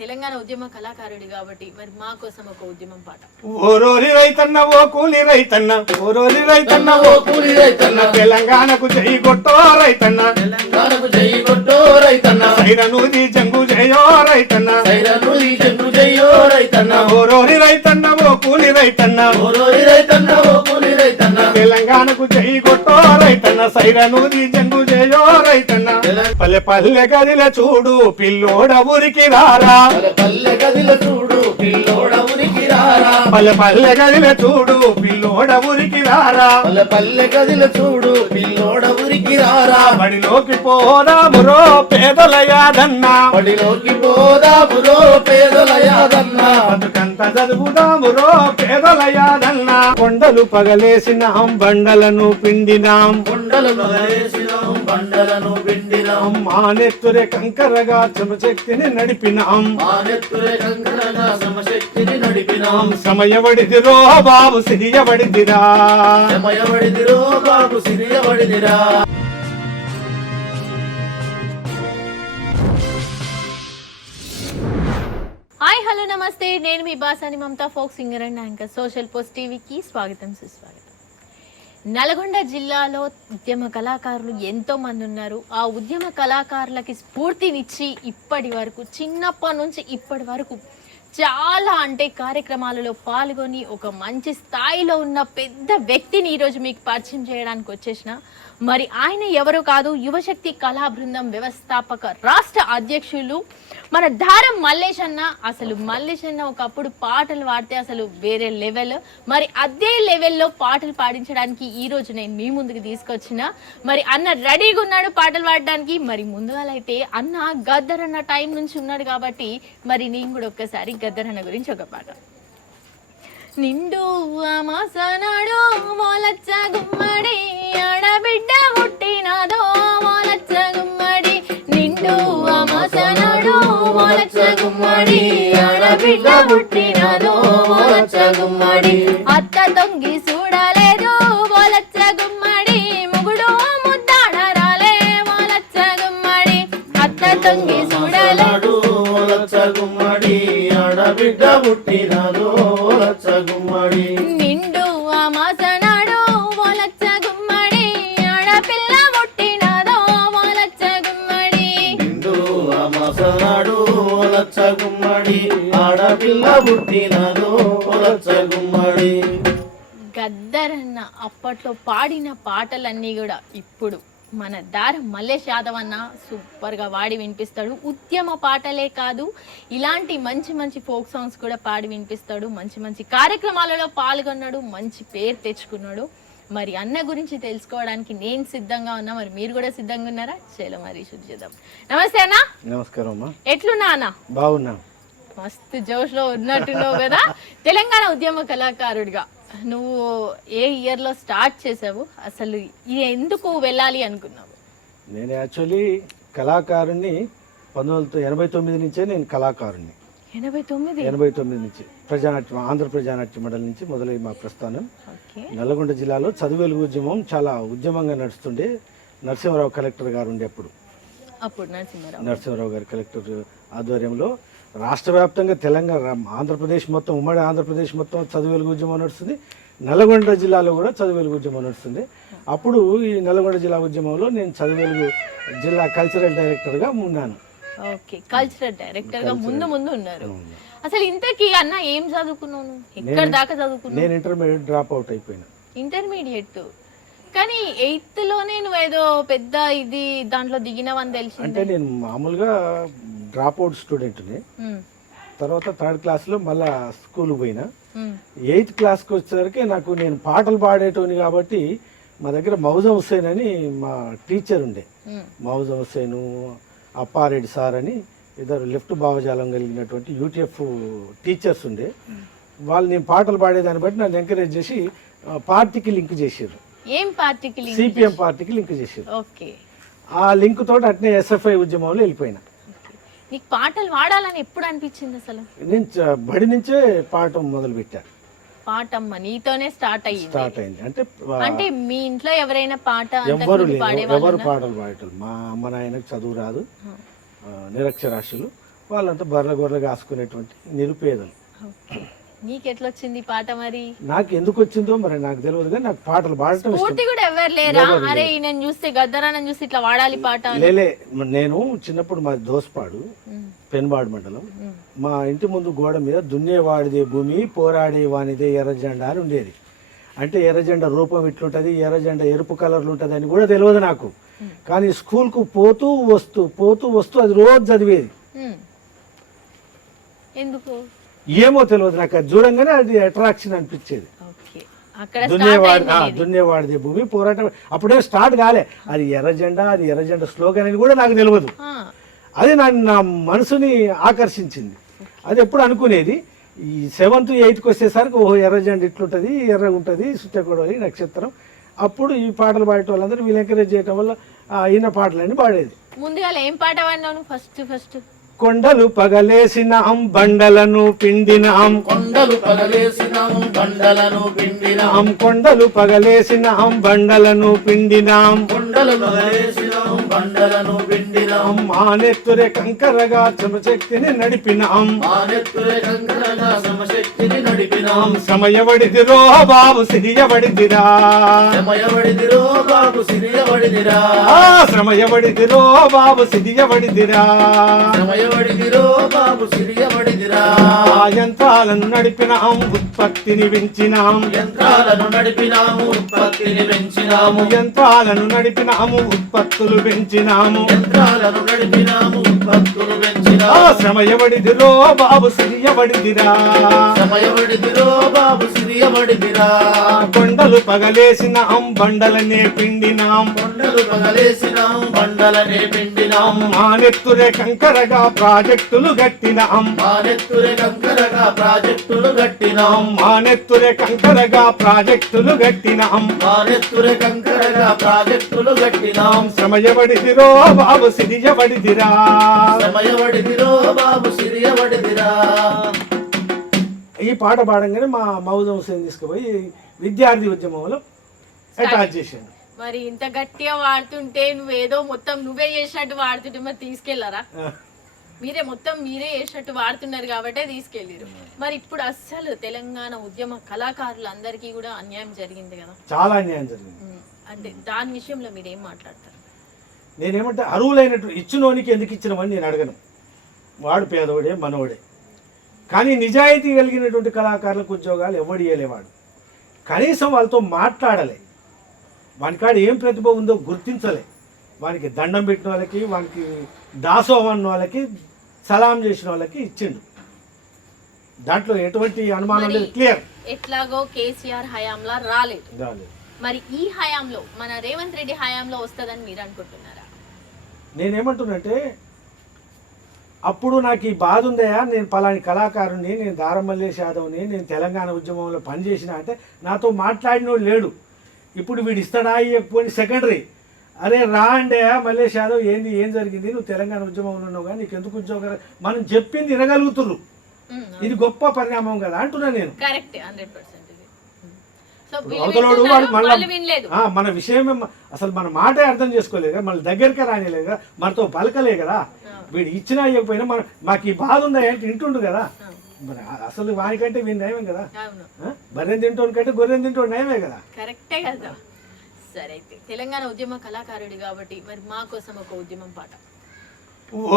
తెలంగాణ ఉద్యమ కళాకారుడి కాబట్టి మరి మా కోసం ఒక ఉద్యమం పాట. ఓరోరి రైతన్న ఓ కూలి రైతన్న, ఓరోరి రైతన్న ఓ కూలి రైతన్న, తెలంగాణకు జై కొట్టో రైతన్న, తెలంగాణకు జై కొట్టో రైతన్న, సైరనూది జంగు జయో రైతన్న, సైరనూది జంగు జయో రైతన్న, ఓరోరి రైతన్న ఓ కూలి రైతన్న, ఓరోరి రైతన్న ఓ కూలి రైతన్న, తెలంగాణకు జై కొట్టో రైతన్న, సైరనూది జంగు జయో రైతన్న. పల్లె పల్లె గదిల చూడు పిల్లోడ ఊరికి రారా, పల్లె గదిల చూడు పిల్లోడ ఊరికి రారా, పల్లె పల్లె గదిల చూడు పిల్లోడ ఊరికి రారా, పల్లె గదిల చూడు పిల్లోడ ఊరికి రారా, బడిలోకి పోదామురో పేదల యాదన్న, బడిలోకి పోదామురో పేదల యాదన్న, బతుకంత చదువుదామురో పేదల యాదన్న. కొండలు పగలేసినాం బండలను పిండినాం, కొండలు పగలేసినాం బండలను పిండినాం, మానెత్తురే కంకరగా శ్రమశక్తిని నడిపినాం, మానెత్తురే కంకరగా సమశక్తిని నడిపినాం, సమయబడిదిరో బాబు సిరియబడిదిరా, సమయబడిదిరో బాబు సిరియబడిదిరా. హాయ్ హలో నమస్తే, నేను మీ Basani Mamata, folk singer and anchor. Social post టీవీకి స్వాగతం సుస్వాగతం. నల్గొండ జిల్లాలో ఉద్యమ కళాకారులు ఎంతో మంది ఉన్నారు. ఆ ఉద్యమ కళాకారులకి స్ఫూర్తినిచ్చి ఇప్పటి వరకు, చిన్నప్పటి నుంచి ఇప్పటి వరకు చాలా అంటే కార్యక్రమాలలో పాల్గొని ఒక మంచి స్థాయిలో ఉన్న పెద్ద వ్యక్తిని ఈరోజు మీకు పరిచయం చేయడానికి వచ్చేసిన. మరి ఆయన ఎవరో కాదు, యువశక్తి కళా బృందం వ్యవస్థాపక రాష్ట్ర అధ్యక్షులు మన దారం మల్లేష్ అన్న. అసలు మల్లేష్ అన్న ఒకప్పుడు పాటలు పాడితే అసలు వేరే లెవెల్. మరి అదే లెవెల్లో పాటలు పాడించడానికి ఈ రోజు నేను మీ ముందుకు తీసుకొచ్చిన. మరి అన్న రెడీగా ఉన్నాడు పాటలు పాడడానికి. మరి ముందుగాలైతే అన్న గద్దర్ అన్న టైం నుంచి ఉన్నాడు కాబట్టి మరి నేను కూడా ఒక్కసారి గద్దర్ అన్న గురించి ఒక పాట. నిండు అమాసనాడు మోలచ్చ గుమ్మడి, ఆడబిడ్డ పుట్టినాదో మోలచ్చ గుమ్మడి, నిండు అమాసనాడు మోలచ్చ గుమ్మడి, ఆడబిడ్డ పుట్టినాదో మోలచ్చ గుమ్మడి, అత్త తొంగి చూడలేదు మోలచ్చ గుమ్మడి, ముగుడు ముద్దాడరాలే మోలచ్చ గుమ్మడి, అత్త తొంగి చూడలేదు మోలచ్చ గుమ్మడి, ఆడబిడ్డ పుట్టినాదో మోలచ్చ గుమ్మడి, నిండు అమాసనాడు మోలచ్చ గుమ్మడి, ఆడపిల్ల పుట్టినాదో మోలచ్చ గుమ్మడి, నిండు అమాసనాడు మోలచ్చ గుమ్మడి, ఆడపిల్ల పుట్టినాదో మోలచ్చ గుమ్మడి. గద్దరన్న అప్పట్లో పాడిన పాటలన్నీ కూడా ఇప్పుడు మన దారం మల్లేష్ యాదవ్ అన్న సూపర్గా వాడి వినిపిస్తాడు. ఉద్యమ పాటలే కాదు, ఇలాంటి మంచి మంచి ఫోక్ సాంగ్స్ కూడా పాడి వినిపిస్తాడు. మంచి మంచి కార్యక్రమాలలో పాల్గొన్నాడు, మంచి పేరు తెచ్చుకున్నాడు. మరి అన్న గురించి తెలుసుకోవడానికి నేను సిద్ధంగా ఉన్నా, మరి మీరు కూడా సిద్ధంగా ఉన్నారా? చలో మరి శుద్ధి చేద్దాం. నమస్తే అన్న. నమస్కారం అమ్మా. ఎట్లున్నా అన్న? బాగున్నా. మస్తు జోష్లో ఉన్నట్టున్నావు కదా. తెలంగాణ ఉద్యమ కళాకారుడిగా నువ్వు ఏ ఇయర్ లో స్టార్ట్ చేసావు? అసలు ఇది ఎందుకు వెళ్ళాలి అనుకున్నావు? నేను యాక్చువల్లీ కళాకారుని 1989 నుంచే నేను కళాకారుని. 89 నుంచి ప్రజానాట్యం, ఆంధ్ర ప్రజానాట్య మండలి నుంచి మొదలై మా ప్రస్థానం. నల్గొండ జిల్లాలో చదువు వెలుగు ఉద్యమం చాలా ఉద్యమంగా నడుస్తుండే. నరసింహారావు కలెక్టర్ గారు ఉండే అప్పుడు నరసింహారావు గారు కలెక్టర్ ఆధ్వర్యంలో రాష్ట్ర వ్యాప్తంగా తెలంగాణ, ఆంధ్రప్రదేశ్ మొత్తం, ఉమ్మడి ఆంధ్రప్రదేశ్ మొత్తం చదువు వెలుగు ఉద్యమం నడుస్తుంది. నల్గొండ జిల్లాలో కూడా చదువు వెలుగు ఉద్యమం నడుస్తుంది. అప్పుడు ఈ నల్గొండ జిల్లా ఉద్యమంలో నేను చదువు వెలుగు జిల్లా కల్చరల్ డైరెక్టర్గా ఉన్నాను. ఓకే, కల్చరల్ డైరెక్టర్ గా ముందు ఉన్నారు. అసలు ఇంతకీ అన్న ఏం చదువుకున్నాను? ఎక్కడ దాకా చదువుకున్నాను? నేను ఇంటర్మీడియట్ డ్రాప్ అవుట్ అయిపోయినా. ఇంటర్మీడియట్ కానీ 8th లోనే నువ్వు ఏదో పెద్ద ఇది దాంట్లో దిగినవని తెలిసింది. అంటే నేను మామూలుగా డ్రాప్ అవుట్ స్టూడెంట్ని. తర్వాత 3rd క్లాస్లో మళ్ళా స్కూల్ పోయినా. 8th క్లాస్కి వచ్చేసరికి నాకు, నేను పాటలు పాడేటోని కాబట్టి మా దగ్గర మౌజం హుస్సేన్ అని మా టీచర్ ఉండే. మౌజం హుస్సేను, అప్పారెడ్డి సార్ అని ఇద్దరు లెఫ్ట్ భావజాలం కలిగినటువంటి యూటీఎఫ్ టీచర్స్ ఉండే. వాళ్ళు నేను పాటలు పాడేదాన్ని బట్టి నన్ను ఎంకరేజ్ చేసి పార్టీకి లింక్ చేసారు. ఏం పార్టీకి? సిపిఎం పార్టీకి లింక్ చేసారు. ఓకే, ఆ లింక్ తోటి అట్నే ఎస్ఎఫ్ఐ ఉద్యమంలో వెళ్ళిపోయినా. నీకు పాటలు పాడాలని ఎప్పుడు అనిపించింది అసలు? నేను బడి నుంచే పాడటం మొదలు పెట్టా. పాటమ్మ నీతోనే స్టార్ట్ అయింది. అంటే మీ ఇంట్లో ఎవరైనా పాట ఎవరు పాటలు పాడటం? మా అమ్మ నాయనకు చదువు రాదు, నిరక్షరాస్యులు. వాళ్ళంతా బర్రెల గొర్రెలు కాసుకునేటువంటి నిరుపేదలు. నీకెట్లొచ్చింది పాట మరి? నాకు ఎందుకు వచ్చిందో మరి నాకు తెలియదు, కానీ నాకు పాటలు పాడటం పూర్తి కూడా ఎవరు లేరా? అరే నేను చూస్తే గద్దరాన్ని చూస్తే ఇట్లా వాడాలి పాట అని. లేలే. నేను చిన్నప్పుడు మా దోసపాడు పెనుబాడు మండలం, మా ఇంటి ముందు గోడ మీద దున్నేవాడిదే భూమి పోరాడే వానిదే ఎర్ర జెండా అని ఉండేది. అంటే ఎర్ర జెండా రూపం ఇట్లుంటుంది, ఎర్ర జెండా ఎరుపు కలర్లు ఉంటుంది అని కూడా తెలియదు నాకు. కానీ స్కూల్కు పోతూ వస్తూ అది రోజు చదివేది. ఎందుకు ఏమో తెలియదు నాకు, అది చూడంగానే అది అట్రాక్షన్ అనిపించేది. దున్నేవాడిదే భూమి పోరాటం అప్పుడే స్టార్ట్ కాలే, అది ఎర్ర జెండా స్లోగన్ అని కూడా నాకు తెలియదు. అది నా మనసుని ఆకర్షించింది. అది ఎప్పుడు అనుకునేది ఈ 7th 8th వచ్చేసరికి ఓహో ఎర్ర జెండా ఇట్లుంటుంది, ఎర్రగా ఉంటుంది, సుట్టకొడవలి నక్షత్రం. అప్పుడు ఈ పాటలు పాడే వాళ్ళందరూ వీళ్ళు ఎంకరేజ్ చేయడం వల్ల ఈయన పాటలన్నీ పాడేది. ముందుగా ఏం పాట పాడినావు ఫస్ట్? కొండలు పగలేసినాం బండలను పిండినాం, కొండలు పగలేసినాం బండలను పిండినాం, కొండలు పగలేసినాం బండలను పిండినాం, కొండలు పగలేసినాం బండలను పిండినాం, మానెత్తురే కంకరగా శ్రమశక్తిని నడిపినాం, మానెత్తురే కంకరగా శ్రమశక్తిని నడిపినాం, సమయబడిదిరో బాబు సిరియబడిదిరా, సమయబడిదిరో బాబు సిరియబడిదిరా, శ్రమయబడిదిరో బాబు సిరియబడిదిరా, సమయబడిదిరో బాబు సిరియబడిదిరా, యంత్రాలను నడిపినాం ఉత్పత్తిని పెంచినాం, యంత్రాలను నడిపినాము ఉత్పత్తిని పెంచినాము, యంత్రాలను నడిపినాము ఉత్పత్తులు పెంచినాము, యంత్రాలను నడిపినాము ఉత్పత్తులు పెంచినాము, శ్రమయబడిదిరో బాబు సిరియబడిదిరా, సమయబడిదిరో బాబు సిరియబడిదిరా, కొండలు పగలేసినాం బండలనే పిండినాం, కొండలు పగలేసినాం బండలనే పిండినాం, మానెత్తురే కంకరగా ప్రాజెక్టులు గట్టినాం, మానెత్తురే కంకరగా ప్రాజెక్టులు కట్టినాం, మానెత్తురే కంకరగా ప్రాజెక్టులు గట్టినాం, మానెత్తురే కంకరగా ప్రాజెక్టులు కట్టినాం, శ్రమయబడిదిరో బాబు సిరియబడిదిరా, సమయబడిదిరో బాబు సిరియబడిదిరా. ఈ పాట పాడంగానే మా మౌజ్ హుసేన్ తీసుకుపోయి విద్యార్థి ఉద్యమంలో అటాచ్ చేశాను. మరి ఇంత గట్టిగా వాడుతుంటే నువ్వేదో మొత్తం నువ్వే చేసినట్టు వాడుతుంటే మరి తీసుకెళ్లారా? మీరే చేసినట్టు వాడుతున్నారు కాబట్టే తీసుకెళ్ళారు. మరి ఇప్పుడు అస్సలు తెలంగాణ ఉద్యమ కళాకారులందరికీ కూడా అన్యాయం జరిగింది కదా, చాలా అన్యాయం జరిగింది. అంటే దాని విషయంలో మీరు ఏం మాట్లాడతారు? నేనేమంటే అరువులైనట్టు ఇచ్చినోనికి ఎందుకు ఇచ్చినామని నేను అడగను, వాడు పేదోడే మనోడే. కానీ నిజాయితీ కలిగినటువంటి కళాకారులకు ఉద్యోగాలు ఎవడు ఇయ్యలేవాడు. కనీసం వాళ్ళతో మాట్లాడలే, వానికాడ ఏం ప్రతిభ ఉందో గుర్తించలే, వానికి దండం పెట్టిన వాళ్ళకి, వానికి దాసోహం అన్న వాళ్ళకి, సలాం చేసిన వాళ్ళకి ఇచ్చిండు. దాంట్లో ఎటువంటి అనుమానం లేదు, క్లియర్. ఎట్లాగో కేసీఆర్ హయాంలో రాలేదు, మరి ఈ హయాంలో మన రేవంత్ రెడ్డి హయాంలో వస్తుందని మీరు అనుకుంటున్నారా? నేనేమంటున్నంటే అప్పుడు నాకు ఈ బాధ ఉందయా, నేను పలాని కళాకారుని, నేను దారం మల్లేష్ యాదవ్ని, నేను తెలంగాణ ఉద్యమంలో పనిచేసిన అంటే నాతో మాట్లాడినోడు లేడు. ఇప్పుడు వీడు ఇస్తాడా ఇవ్వకపోయి సెకండరీ. అరే రా అండే మల్లేష్ యాదవ్ ఏంది, ఏం జరిగింది, నువ్వు తెలంగాణ ఉద్యమంలో ఉన్నావు కానీ నీకు ఎందుకు ఉద్యోగం, మనం చెప్పింది వినగలుగుతున్నారు, ఇది గొప్ప పరిణామం కదా అంటున్నా నేను. అవతలోడు వాడు మన విషయమే అసలు మన మాటే అర్థం చేసుకోలేదు కదా, మన దగ్గరికే రానిలేదు కదా, మనతో పలకలే కదా. వీడు ఇచ్చినా ఇవ్వకపోయినా మాకు ఈ బాధ ఉందా అంటే వింటుండు కదా. మరి అసలు వానికంటే వీడు నయమే కదా, బర్రెని తింటోని కంటే గొర్రెని తింటోడు నయమే కదా. కరెక్టే కదా. సరే అయితే తెలంగాణ ఉద్యమ కళాకారుడు కాబట్టి మరి మా కోసం ఒక ఉద్యమం పాట.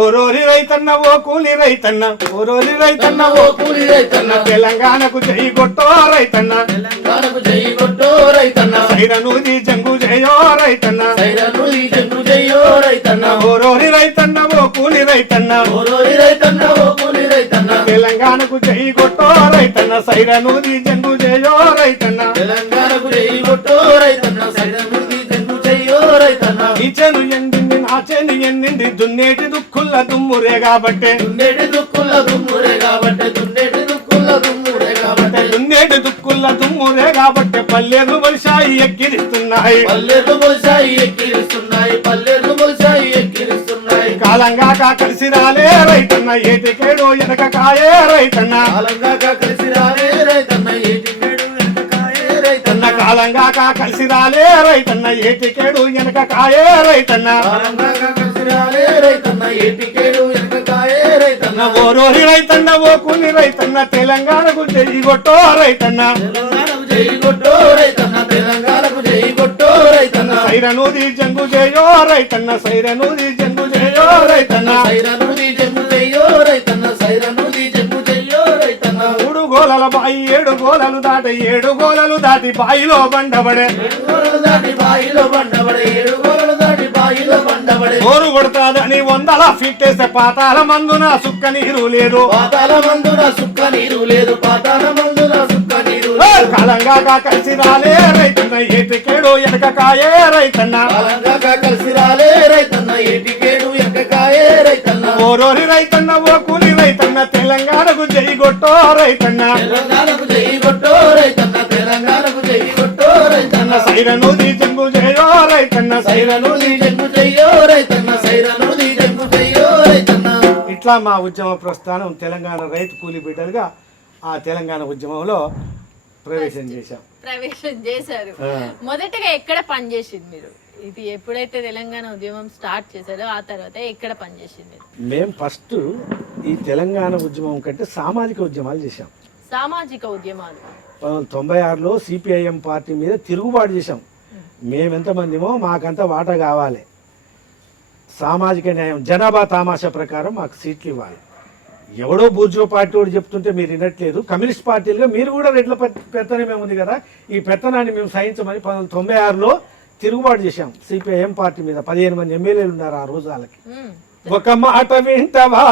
ఓరోరి రైతన్న ఓ కూలి రైతన్న, ఓరోరి రైతన్న ఓ కూలి రైతన్న, తెలంగాణకు జై కొట్టో రైతన్న, తెలంగాణకు జై కొట్టో రైతన్న, సైరనూది జంగు జయో రైతన్న, సైరనూది జంగు జయో రైతన్న, ఓరోరి రైతన్న ఓ కూలి రైతన్న, ఓరోరి రైతన్న ఓ కూలి రైతన్న, తెలంగాణకు జై కొట్టో రైతన్న, సైరనూది జంగు జయో రైతన్న, తెలంగాణకు జై కొట్టో రైతన్న, సైరనూది జంగు జయో రైతన్న, ఇచెను ఎండింది నాచెను ఎన్నింది, దున్నేటి దుక్కుల దుమ్మురే కాబట్టే, దున్నేటి దుక్కుల దుమ్మురే కాబట్టే, దున్నేటి దుక్కుల దుమ్మురే కాబట్టే, దున్నేటి దుక్కుల దుమ్మురే కాబట్టే, పల్లెలు వలసాయి ఎక్కిరిస్తున్నాయి, పల్లెలు వలసాయి ఎక్కిరిస్తున్నాయి, పల్లెలు వలసాయి ఎక్కిరిస్తున్నాయి, కాలంగా కలిసి రాలే రైతన్న, ఏటికేడు వెనక కాయే రైతన్న, కాలంగా కలిసి రాలే రైతన్న, ఏటికేడు వెనక కాయే రైతన్న, కాలంగా కలిసి రాలే రైతన్న, ఏటికేడు వెనక కాయే రైతన్న, కాలంగా కలిసి రాలే రైతన్న, ఏటికేడు వెనక కాయే రైతన్న, రైతన్న ఓరోరి రైతన్న ఓ కూలి రైతన్న తెలంగాణకు చెయ్యి కొట్టో రైతన్న తెలంగాణకు జై కొట్టో రైతన్న తెలంగాణకు జై కొట్టో రైతన్న సైరనూది జంగు చేయో రైతన్న సైరనూది జంగు చేయో రైతన్న సైరనుది జంగు చెయ్యో రైతన్న సైరనుది జంగు చెయ్యో రైతన్న 3 గోలల బాయి 7 గోలలు దాటి 7 గోలలు దాటి బాయిలో బండబడే 7 గోలలు దాటి బాయిలో బండబడే 7 గోలలు దాటి బాయిలో బండబడే బోరు కొడతాదని 100 ఫీటేస్తే పాతాల మందున సుక్క నీరు లేదు పాతాల మందున సుక్క నీరు లేదు పాతాల మందున సుక్క నీరు లేదు కాలంగా కలిసి రాలే రైతన్న ఏటికేడు ఎనకకాయే రైతన్న కాలంగా కలిసి రాలే రైతన్న ఏటికేడు ఎక్కకాయే రైతన్న ఓరోరి రైతన్న ఓ కూలి రైతన్న తెలంగాణకు జై కొట్టో రైతన్న తెలంగాణకు జై కొట్టో రైతన్న తెలంగాణకు జై కొట్టో రైతన్న సైరనూది జంగు చేయో రైతన్న సైరనుది జంగు చెయ్యో రైతన్న సైరనుది జంగు చెయ్యో రైతన్న ఇట్లా మా ఉద్యమ ప్రస్థానం తెలంగాణ రైతు కూలి బిడ్డలుగా ఆ తెలంగాణ ఉద్యమంలో ప్రవేశం చేశాం. ప్రవేశం చేశారు. ఆ. మొదటగా ఎక్కడ పనిచేసింది మీరు? ఇది ఎప్పుడైతే తెలంగాణ ఉద్యమం స్టార్ట్ చేశారో ఆ తర్వాత ఎక్కడ పనిచేసింది మీరు? మేము ఫస్ట్ ఈ తెలంగాణ ఉద్యమం కంటే సామాజిక ఉద్యమాలు చేశాం. సామాజిక ఉద్యమాలు 1996లో సిపిఐఎం పార్టీ మీద తిరుగుబాటు చేశాం. మేమెంతమందిమో మాకంత వాటా కావాలి, సామాజిక న్యాయం జనాభా తామాషా ప్రకారం మాకు సీట్లు ఇవ్వాలి. ఎవడో బూర్జో పార్టీ వాడు చెప్తుంటే మీరు వినట్లేదు. కమ్యూనిస్ట్ పార్టీలుగా మీరు కూడా రెడ్ల పెత్తనమే ఉంది కదా, ఈ పెత్తనాన్ని మేము సహించమని 1996లో తిరుగుబాటు చేశాం సిపిఐఎం పార్టీ మీద. 15 మంది ఎమ్మెల్యేలు ఉన్నారు ఆ రోజు వాళ్ళకి. ఒక మాట వింటవా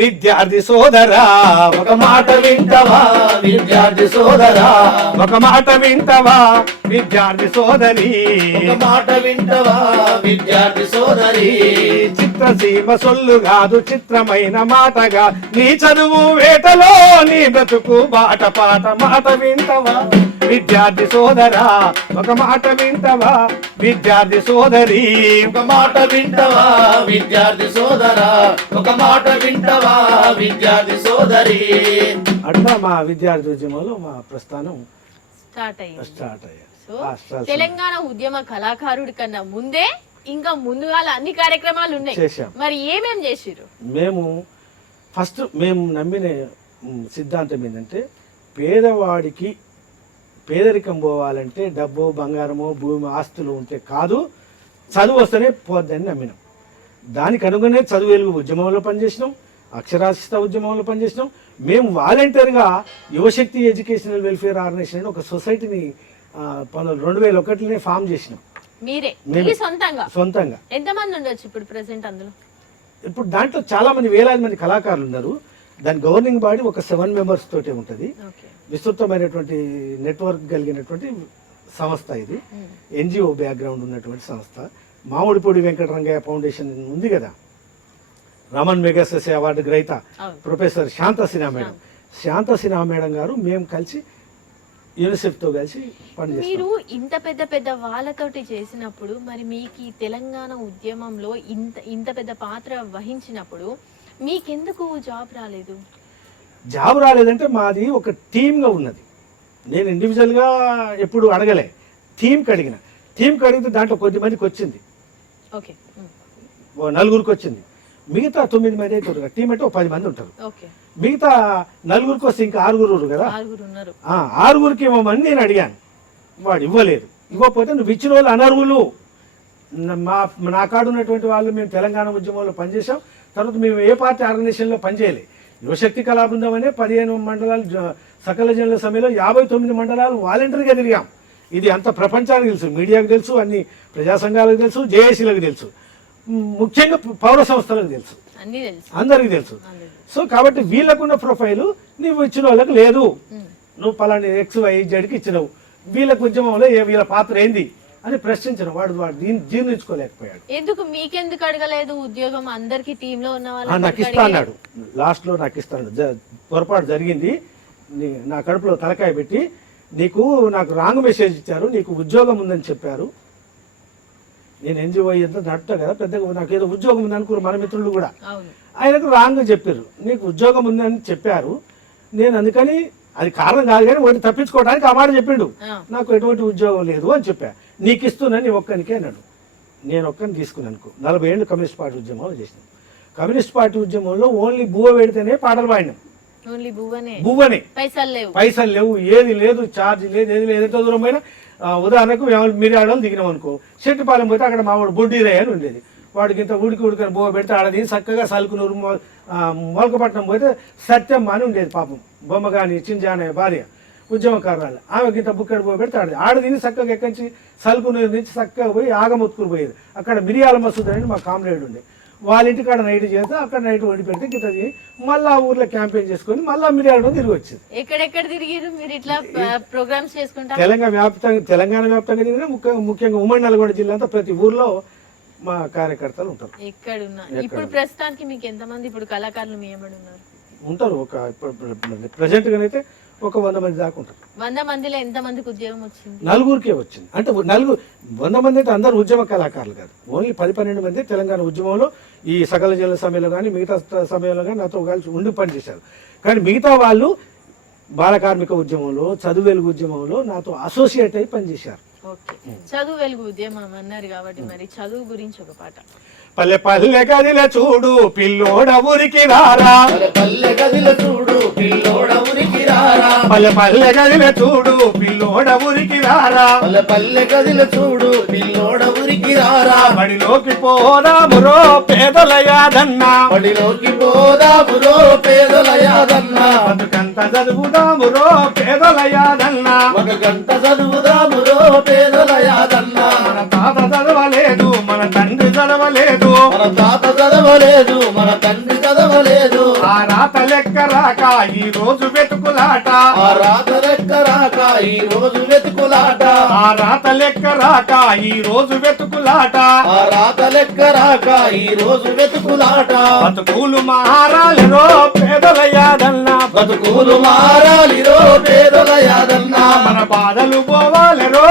విద్యార్థి సోదరా, ఒక మాట వింటవా విద్యార్థి సోదరా, ఒక మాట వింటవా విద్యార్థి సోదరి, ఒక మాట వింటవా విద్యార్థి సోదరి. చిత్రసీమ సొల్లు కాదు చిత్రమైన మాటగా నీ చదువు వేటలో నీ బ్రతుకు బాట పాట. మాట వింటవా విద్యార్థి సోదరా, ఒక మాట వింటవా విద్యార్థి సోదరి, ఒక మాట వింటవా విద్యార్థి సోదరా, ఒక మాట వింటవా విద్యార్థి సోదరి. అట్లా మా విద్యార్థి ఉద్యమంలో మా ప్రస్థానం స్టార్ట్ అయ్యింది. స్టార్ట్ అయ్యారు. సో తెలంగాణ ఉద్యమ కళాకారుడి కన్నా ముందే ఇంకా ముందుగా అన్ని కార్యక్రమాలు ఉన్నాయి. చేశాం. మరి ఏమేం చేసిరు? మేము ఫస్ట్ మేము నమ్మిన సిద్ధాంతం ఏంటంటే పేదవాడికి పేదరికం పోవాలంటే డబ్బు బంగారమో భూమి ఆస్తులు ఉంటే కాదు, చదువు వస్తేనే పోద్దని నమ్మినాం. దానికి అనుగుణనే చదువు వెలుగు ఉద్యమంలో పనిచేసినాం, అక్షరాస్యత ఉద్యమంలో పనిచేసినాం. మేము వాలంటీర్గా యువశక్తి ఎడ్యుకేషనల్ వెల్ఫేర్ ఆర్గనైజేషన్ అని ఒక సొసైటీని 2001లోనే ఫామ్ చేసినాం. మీరే మేమే. మీ సొంతంగా? సొంతంగా. ఎంతమంది ఉండొచ్చు ఇప్పుడు ప్రెసెంట్ అందులో? ఇప్పుడు దాంట్లో చాలా మంది వేలాది మంది కళాకారులు ఉన్నారు. దాని గవర్నింగ్ బాడీ ఒక 7 మెంబర్స్ తోటే ఉంటుంది. ఓకే. విస్తృతమైనటువంటి నెట్వర్క్ కలిగినటువంటి సంస్థ ఇది. ఎన్జిఓ బ్యాక్గ్రౌండ్ ఉన్నటువంటి సంస్థ. మామిడిపూడి వెంకటరంగయ్య ఫౌండేషన్ ఉంది కదా, రమణ్ మెగాసెస్ అవార్డు గ్రహీత ప్రొఫెసర్ శాంత సిన్హా మేడం, శాంత సిన్హా మేడం గారు మేము కలిసి యూనిసెఫ్తో కలిసి పనిచేస్తాం. మీరు ఇంత పెద్ద పెద్ద వాళ్ళతోటి చేసినప్పుడు మరి మీకు ఈ తెలంగాణ ఉద్యమంలో ఇంత పెద్ద పాత్ర వహించినప్పుడు మీకెందుకు జాబ్ రాలేదు? జాబ్ రాలేదంటే మాది ఒక టీమ్గా ఉన్నది. నేను ఇండివిజువల్గా ఎప్పుడు అడగలే, టీంకి అడిగిన. టీంకి అడిగితే దాంట్లో కొద్దిమందికి వచ్చింది, ఓకే, 4గురికి వచ్చింది. మిగతా 9 మంది అయితే ఉంటారు. టీం అంటే 10 మంది ఉంటారు. ఓకే. మిగతా 4గురికి వస్తే ఇంకా 6 కదా, 6 ఉన్నారు. 6గురికి ఇవ్వమని నేను అడిగాను. వాడు ఇవ్వలేదు. ఇవ్వకపోతే నువ్వు ఇచ్చిన వాళ్ళు అనర్హులు. నా కాడు ఉన్నటువంటి వాళ్ళు మేము తెలంగాణ ఉద్యమంలో పనిచేసాం. తర్వాత మేము ఏ పార్టీ ఆర్గనైజేషన్లో పనిచేయలే. యువశక్తి కళాబృందం అనే 15 మండలాలు, సకల జనుల సభలో 59 మండలాలు వాలంటరీగా తిరిగాం. ఇది అంత ప్రపంచానికి తెలుసు, మీడియాకు తెలుసు, అన్ని ప్రజా సంఘాలకు తెలుసు, జేఏసీలకు తెలుసు, ముఖ్యంగా పౌర సంస్థలకు తెలుసు, అన్నీ తెలుసు, అందరికీ తెలుసు. సో కాబట్టి వీళ్ళకున్న ప్రొఫైలు నువ్వు ఇచ్చిన వాళ్ళకి లేదు. నువ్వు పలాని XYZకి ఇచ్చినావు, వీళ్ళకు ఉద్యమంలో వీళ్ళ పాత్ర ఏంది అని ప్రశ్నించిన వాడు దీన్ని జీర్ణించుకోలేకపోయాడు. ఎందుకు మీకెందుకు అడగలేదు ఉద్యోగం? అందరికి టీంలో ఉన్న వాళ్ళు నాకు ఇస్తా అన్నాడు. లాస్ట్లో నాకు ఇస్తాను. పొరపాటు జరిగింది, నా కడుపులో తలకాయ పెట్టి నాకు రాంగ్ మెసేజ్ ఇచ్చారు, నీకు ఉద్యోగం ఉందని చెప్పారు. నేను ఎన్జిఓ ఎంత నడుతా కదా, పెద్దగా నాకు ఏదో ఉద్యోగం ఉంది అనుకున్నారు మన మిత్రులు కూడా. ఆయనకు రాంగ్ చెప్పారు, నీకు ఉద్యోగం ఉందని చెప్పారు. నేను అందుకని అది కారణం కాదు కానీ వాడిని తప్పించుకోవడానికి ఆ మాట చెప్పిండు. నాకు ఎటువంటి ఉద్యోగం లేదు అని చెప్పా. నీకు ఇస్తున్నాను నీ ఒక్కనికే అన్నాడు. నేను ఒక్కని తీసుకున్నాను. 40 ఏళ్ళు కమ్యూనిస్ట్ పార్టీ ఉద్యమంలో చేసినాను. కమ్యూనిస్ట్ పార్టీ ఉద్యమంలో ఓన్లీ బువ్వ పెడితేనే పాటలు పాడినాం. ఓన్లీ బువ్వనే, బువ్వనే, పైసలు లేవు, ఏది లేదు, ఛార్జ్ లేదు, ఏది లేదు. ఎంత దూరం పోయినా ఉదాహరణకు మిరియాడలు దిగినాం అనుకో, చెట్టుపాలెం పోతే అక్కడ మా వాడు బొడ్డీరయ్య అని ఉండేది. వాడికి ఇంత ఉడికని బువ్వ పెడితే ఆడది చక్కగా సలుకునూరు మొలకపట్నం పోతే సత్యమ్మ అని ఉండేది పాపం, బొమ్మగాని చింజానయ్య భార్య ఉద్యమకారాలు. ఆమెకి ఇంత బుక్కడి బువ్వ పెడితే ఆడదిని చక్కగా ఎక్కించి సలుకునూరు నుంచి చక్కగా పోయి ఆగమొత్తుకుని పోయేది. అక్కడ మిరియాల మసూద్ అని మా కామ్రేడ్ ఉండే, వాళ్ళ ఇంటికాడ నైట్ చేస్తే అక్కడ నైట్ వండి పెడితే గిట్టది మళ్ళీ ఆ ఊర్లో క్యాంపెయిన్ చేసుకొని మళ్ళీ మిరియాలలో తిరిగి వచ్చింది. ఎక్కడెక్కడ తిరిగిరు మీరు ఇట్లా ప్రోగ్రామ్స్ చేసుకుంటా? తెలంగాణ వ్యాప్తంగా తిరిగినా, ముఖ్యంగా ఉమ్మడి నల్గొండ జిల్లా అంతా ప్రతి ఊర్లో మా కార్యకర్తలు ఉంటారు. ఎక్కడున్నా ఇప్పుడు ప్రస్తుతానికి మీకు ఎంతమంది ఇప్పుడు కళాకారులు మీ ఏమడి ఉన్నారు? ఉంటారు. ఒక ప్రజెంట్ గానైతే ఒక 100 మంది దాకా ఉంటారు. 100 మందిలో ఎంత మందికి ఉద్యోగం వచ్చింది? నలుగురికే వచ్చింది. అంటే 100 మంది అంటే అందరు ఉద్యమ కళాకారులు కాదు, ఓన్లీ 10-12 మంది తెలంగాణ ఉద్యమంలో ఈ సకల జల సమయంలో కానీ మిగతా సమయంలో కానీ నాతో కలిసి ఉండి పనిచేశారు. కానీ మిగతా వాళ్ళు బాల కార్మిక ఉద్యమంలో, చదువు వెలుగు ఉద్యమంలో నాతో అసోసియేట్ అయి పనిచేశారు. చదువు వెలుగు ఉద్యమం అన్నారు కాబట్టి మరి చదువు గురించి ఒక పాట. పల్లె పల్లె గదిల చూడు పిల్లోడ ఊరికి రారా, పల్లె గదిల చూడు పిల్లోడ ఊరికి రారా, పల్లె పల్లె గదిల చూడు పిల్లోడ ఊరికి రారా, పల్లె గదిల చూడు పిల్లోడ ఊరికి రారా, బడిలోకి పోదామురో పేదల యాదన్నా, బడిలోకి పోదామురో పేదల యాదన్నా, బతుకంత చదువుదామురో పేదల యాదన్నా, ఒక గంట చదువుదామురో పేదల యాదన్నా, మన తాత చదవలేదు, మన తండ్రి చదవలేదు, మన తాత చదవలేదు, మన తండ్రి చదవలేదు, ఆ రాత లెక్క రాక ఈ రోజు వెతుకులాట, ఆ రాత లెక్క రాక ఈ రోజు వెతుకులాట, ఆ రాత లెక్క రాక ఈ రోజు వెతుకులాట, ఆ రాత లెక్క రాక ఈ రోజు వెతుకులాట, బతుకులు మారాలిరో పేదల యాదన్నా, బతుకులు మారాలిరో పేదల యాదన్నా, మన బాధలు పోవాలిరో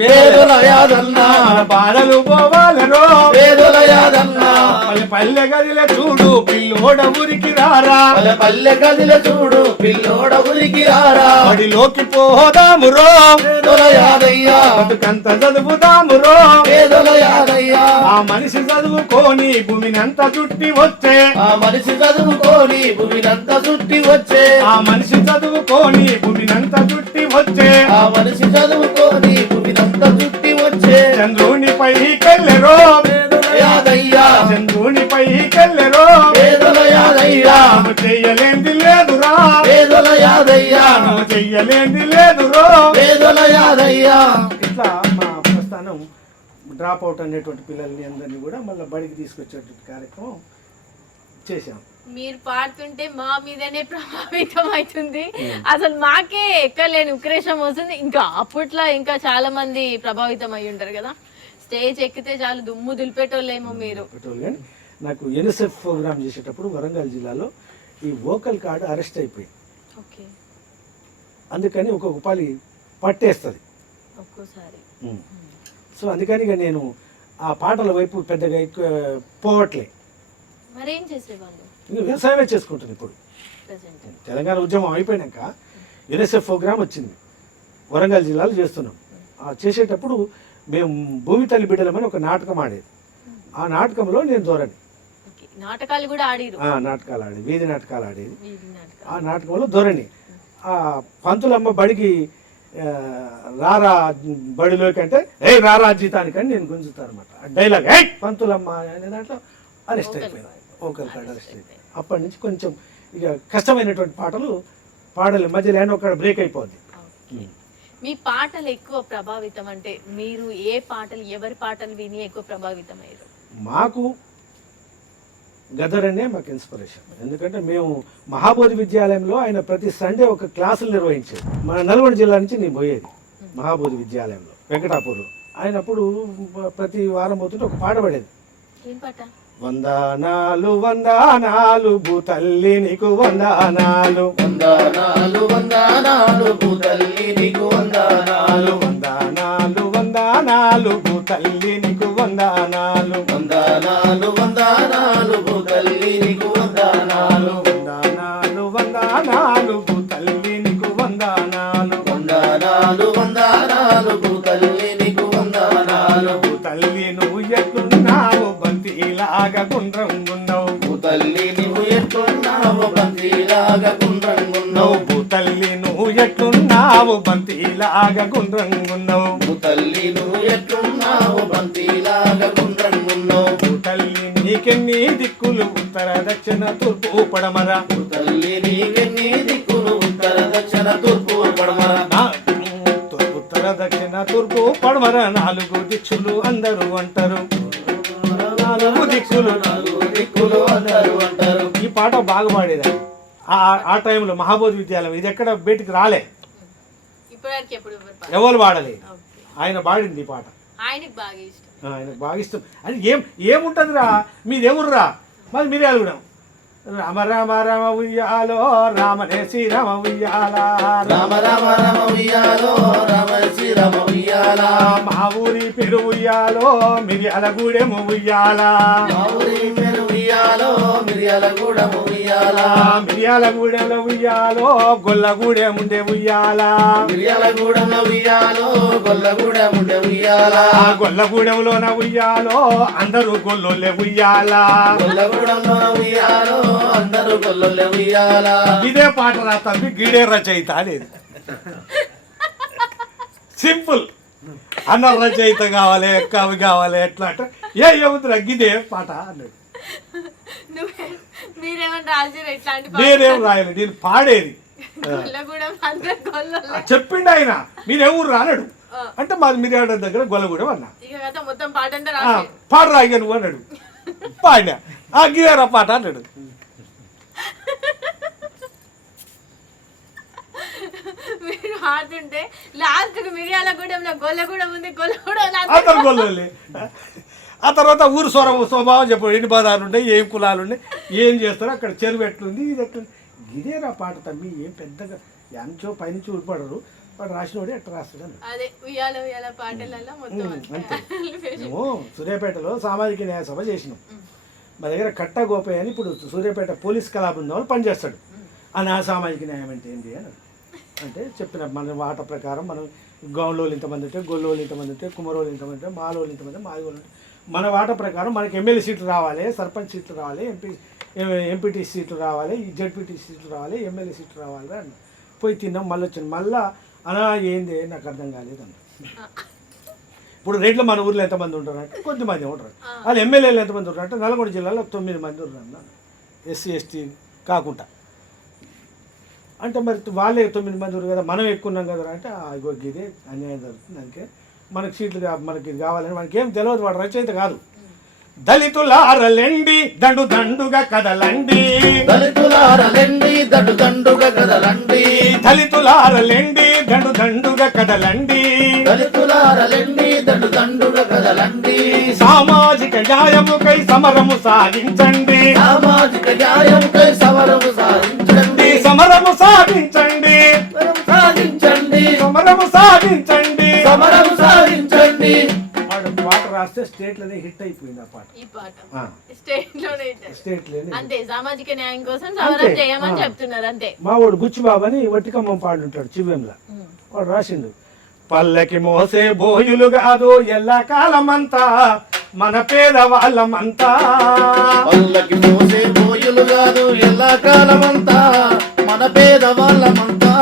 పేదల యాదన్నా, మన బాధలు పోవాలిరో పేదల యాదన్నా, పల్లె పల్లె గదిల చూడు పిల్లోడ ఊరికి రారా, పల్లె గదిల చూడు పిల్లోడ ఊరికి రారా, బడిలోకి పోదామురో పేదల యాదయ్యా, బతుకంత చదువుదామురో పేదల యాదయ్యా, ఆ మనిషి చదువుకొని భూమినంత చుట్టి వచ్చే, ఆ మనిషి చదువుకొని భూమినంత చుట్టి వచ్చే, ఆ మనిషి చదువుకొని భూమినంత చుట్టి వచ్చే, ఆ మనిషి చదువుకొని భూమినంత చుట్టి వచ్చే, చంద్రుని పైకెళ్ళెరో పేదల యాదయ్యా, చంద్రుని పైకెళ్ళెరో పేదల యాదయ్యా, నువ్వు చెయ్యలేంది లేదురా, పేదల యాదయ్యా, నువ్వు చెయ్యలేంది లేదురో పేదల యాదయ్యా. ఇట్లా మా ప్రస్థానం డ్రాప్ అవుట్ అనేటువంటి పిల్లల్ని అందరినీ కూడా మళ్ళీ బడికి తీసుకొచ్చేటువంటి కార్యక్రమం చేశాం. మీరు పాడుతుంటే మా మీదనే ప్రభావితం అవుతుంది, అసలు మాకే ఎక్కలేని ఉక్రేషం వస్తుంది. ఇంకా అప్పట్లో ఇంకా చాలా మంది ప్రభావితం అయి ఉంటారు కదా, స్టేజ్ ఎక్కితే చాలు దుమ్ము దులిపేటోళ్ళేమో మీరు. కానీ నాకు యూనిసెఫ్ ప్రోగ్రామ్ చేసేటప్పుడు వరంగల్ జిల్లాలో ఈ వోకల్ కార్డు అరెస్ట్ అయిపోయింది. ఓకే, అందుకని ఒక ఉపాధి పట్టేస్తుంది ఒక్కోసారి. సో అందుకని ఇక నేను ఆ పాటల వైపు పెద్దగా ఎక్కువ పోవట్లే. మరేం చేసేవాళ్ళు? ఇంకా వ్యవసాయమే చేసుకుంటుంది. ఇప్పుడు ప్రెసెంట్ తెలంగాణ ఉద్యమం అయిపోయినాక యూనిసెఫ్ ప్రోగ్రామ్ వచ్చింది, వరంగల్ జిల్లాలో చేస్తున్నాం. చేసేటప్పుడు మేము భూమి తల్లి బిడ్డలమని ఒక నాటకం ఆడేది. ఆ నాటకంలో నేను ధోరణి. నాటకాలు కూడా ఆడిరు? నాటకాలు ఆడేది, వీధి నాటకాలు ఆడేది. ఆ నాటకంలో ధోరణి ఆ పంతులమ్మ బడికి రారా బడిలోకి అంటే ఏ రారా జీతానికి అని నేను గుంజుతాను అనమాట. డైలాగ్ ఏ పంతులమ్మ అనే దాంట్లో అరెస్ట్ అయిపోయింది, ఓకల్ కార్డ్ అరెస్ట్ అయిపోయింది. అప్పటి నుంచి కొంచెం ఇక కష్టమైనటువంటి పాటలు పాడలే, మధ్యలో ఏమో ఒక బ్రేక్ అయిపోద్ది. మీ పాటలు ఎక్కువ ప్రభావితం అంటే మీరు ఏ పాటలు, ఎవరి పాటలు విని ఎక్కువ ప్రభావితం అయ్యారు? మాకు గదర్ అనే మాకు ఇన్స్పిరేషన్. ఎందుకంటే మేము మహాబోధి విద్యాలయంలో ఆయన ప్రతి సండే ఒక క్లాసులు నిర్వహించేది. మన నల్గొండ జిల్లా నుంచి నేను పోయేది మహాబోధి విద్యాలయంలో వెంకటాపూర్లో. ఆయన అప్పుడు ప్రతి వారం పోతుంటే ఒక పాట పడేది. ఏం పాట? వందనాలు వందనాలు భూతల్లి నీకు వందనాలు, వందనాలు వందనాలు భూతల్లి నీకు వందనాలు, వందనాలు వందనాలు భూతల్లి నీకు వందనాలు, వందనాలు వందనాలు భూతల్లి నీకు వందనాలు, వందనాలు వందనాలు భూతల్లి నీకు వందనాలు, వందనాలు వందనాలు భూతల్లి నీకు వందనాలు, భూతల్లి నువ్వు ఎట్లున్నావు బంతిలాగా గుండ్రం గుండవు, గుండ్రంగున్నావు భూతల్లి నువ్వు ఎట్లున్నావు బంతిలాగా గుండ్రంగున్నావు తల్లి నువ్వు ఎట్లున్నావు బంతిలాగా గుండ్రంగున్నావు భూతల్లి నీకెన్ని దిక్కులు ఉత్తర దక్షిణ తూర్పు పడమర తల్లి నీకెన్ని దిక్కులు ఉత్తర దక్షిణ తూర్పు పడమర ఉత్తర దక్షిణ తూర్పు పడమర 4 దిక్కులు అందరూ అంటారు 4 దిక్కులు దిక్కులు అందరూ అంటారు. ఈ పాట బాగా పాడేది ఆ టైంలో మహాబోధి విద్యాలయం ఇది ఎక్కడ బయటికి రాలే, ఇప్పటివరకు ఎప్పుడు ఎవరు పాడలే, ఆయన పాడింది ఈ పాట. ఆయనకు బాగా ఇష్టం, ఆయనకు బాగా ఇష్టం. అది ఏముంటుంది రా మీరెవరురా మరి మీరే అడుగుదాం. రామ రామ రామ ఉయ్యాలో రామనే శ్రీరామ ఉయ్యాల రామ రామ రామ ఉయ్యాలో రామ శ్రీరామ ఉయ్యాల మా ఊరి పేరు ఉయ్యాలో మిరియాల గూడెము ఉయ్యాల మా ఊరి పేరు ఉయ్యాలో మిరియాల గూడెము ఉయ్యాల మిరియాల గూడెంలో ఉయ్యాలో గొల్లగూడెం ఉండే ఉయ్యాల మిరియాల గూడెంలో ఉయ్యాలో గొల్లగూడెం ఉండే ఉయ్యాల గొల్లగూడెంలోన ఉయ్యాలో అందరూ గొల్లోలే ఉయ్యాల గొల్లగూడెంలో ఉయ్యాలో అందరూ గొల్లలే ఉయ్యాల. ఇదే పాట రా తప్పి గీడే రచయిత అనేది సింపుల్. అన్న రచయిత కావాలి కవి కావాలి ఎట్లా అంటే ఏముందిరా గిదే పాట అన్నాడు. మీరేమన్నా రాజు ఇట్లాంటి నేనేం రాయలేదు, నేను పాడేది కూడా చెప్పిండు ఆయన. మీరెవరు రానడు అంటే మాది మిర్యాడ దగ్గర గొల్లగూడెం అన్నా. మొత్తం పాట అంతా పాడరా ఇక నువ్వు అన్నాడు. పాడినా గిదేరా పాట అన్నాడు. మీరు ఆడుతుంటే లాస్ట్ మిరియాల గూడెంలో గొల్లగూడెం ఉంది, అతను గొల్లోలే. ఆ తర్వాత ఊరు స్వభావం చెప్పాడు. ఎన్ని పదాలు ఉన్నాయి, ఏం కులాలు ఉన్నాయి, ఏం చేస్తారో అక్కడ చెరువు ఎట్లుంది, ఇది ఎట్లుంది. ఇదేరా పాట తమ్మి. ఏం పెద్దగా ఎంచో పైనుంచి ఊడిపడరు, వాడు రాసినోడే ఎట్లా రాస్తాడు అని. అంతే. మేము సూర్యాపేటలో సామాజిక న్యాయ సభ చేసినాం. మా దగ్గర కట్ట గోపయ్య అని ఇప్పుడు సూర్యాపేట పోలీస్ కళా బృందంలో పనిచేస్తాడు. అని ఆ సామాజిక న్యాయం అంటే ఏంటి అని అంటే చెప్పిన మన వాట ప్రకారం మనం గౌన్లోళ్ళు ఇంతమంది ఉంటే, గొల్లోళ్ళు ఇంతమంది ఉంటే, కుమరోళ్ళు ఇంతమంది ఉంటే, మాలోళ్ళు ఇంతమంది, మాదిగోళ్ళు ఉంటే మన వాట ప్రకారం మనకి ఎమ్మెల్యే సీట్లు రావాలి, సర్పంచ్ సీట్లు రావాలి, ఎంపీటీ సీట్లు రావాలి, జెడ్పీటీ సీట్లు రావాలి, ఎమ్మెల్యే సీట్లు రావాలి అని పోయి తిన్నాం. మళ్ళీ వచ్చింది. మళ్ళీ అనా ఏంది నాకు అర్థం కాలేదు అన్న. ఇప్పుడు రేట్లో మన ఊర్లో ఎంతమంది ఉంటారు అంటే కొద్దిమంది ఉంటారు. వాళ్ళు ఎమ్మెల్యేలు ఎంతమంది ఉంటారు అంటే నల్గొండ జిల్లాలో 9 మంది ఉంటారు అన్న, ఎస్సీ ఎస్టీ కాకుండా. అంటే మరి వాళ్ళే 9 మంది ఉన్నారు కదా, మనం ఎక్కువ ఉన్నాం కదా అంటే ఇగో ఇదే అన్యాయం జరుగుతుంది. అందుకే మనకి సీట్లు మనకి ఇది కావాలని మనకి ఏం తెలియదు. వాడు రచయిత కాదు. దళితులారలెండి దండు దండుగా కదలండి, దళితులారలెండి దండు దండుగా కదలండి, దళితులారలెండి దండు దండుగా కదలండి, దళితులారలెండి దండు దండుగా కదలండి. సామాజిక న్యాయముకై సమరము సాగించండి, సామాజిక న్యాయముకై సమరము సాగించండి, సమరము సాగించండి, సాగించండి, సమరము సాగించండి, సమరము సాగించండి. పాట రాస్తే స్టేట్ లోనే హిట్ అయిపోయింది ఆ పాట. ఈ పాట స్టేట్ లోనే అంతే. సామాజిక న్యాయం కోసం అంతే. సమరం చేయమని చెప్తున్నారు అంతే. మా వాడు బుచ్చిబాబు అని వట్టికమ్మం పాడుంటాడు చివ్వెంలా. వాడు రాసిండు, పల్లకి మోసే బోయులు కాదు ఎల్ల కాలమంతా మన పేదవాళ్ళమంతా, పల్లకి మోసే బోయులు కాదు ఎల్ల కాలమంతా మన పేదవాళ్ళమంతా.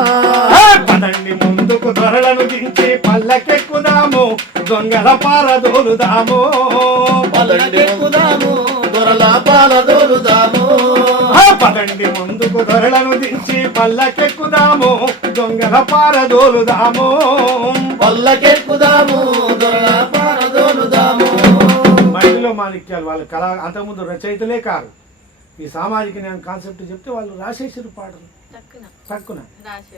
పదండి ముందుకు ధరలను దించి పల్లకెక్కుదాము, దొంగల పారదోలుదాము, పల్లకెక్కుదాము, దొరల పారదోలుదాము. పదండి ముందుకు ధరలను దించి పల్లకెక్కుదాము, దొంగల పారదోలుదాము, పల్లకెక్కుదాము, దొరల పారదోలుదాము. మహిళలో మాణిక్యాలు వాళ్ళ కళ అంతకుముందు రచయితలే కాదు. ఈ సామాజిక న్యాయం కాన్సెప్ట్ చెప్తే వాళ్ళు రాసేసారు పాటలు తక్కువ తక్కువ. రాసి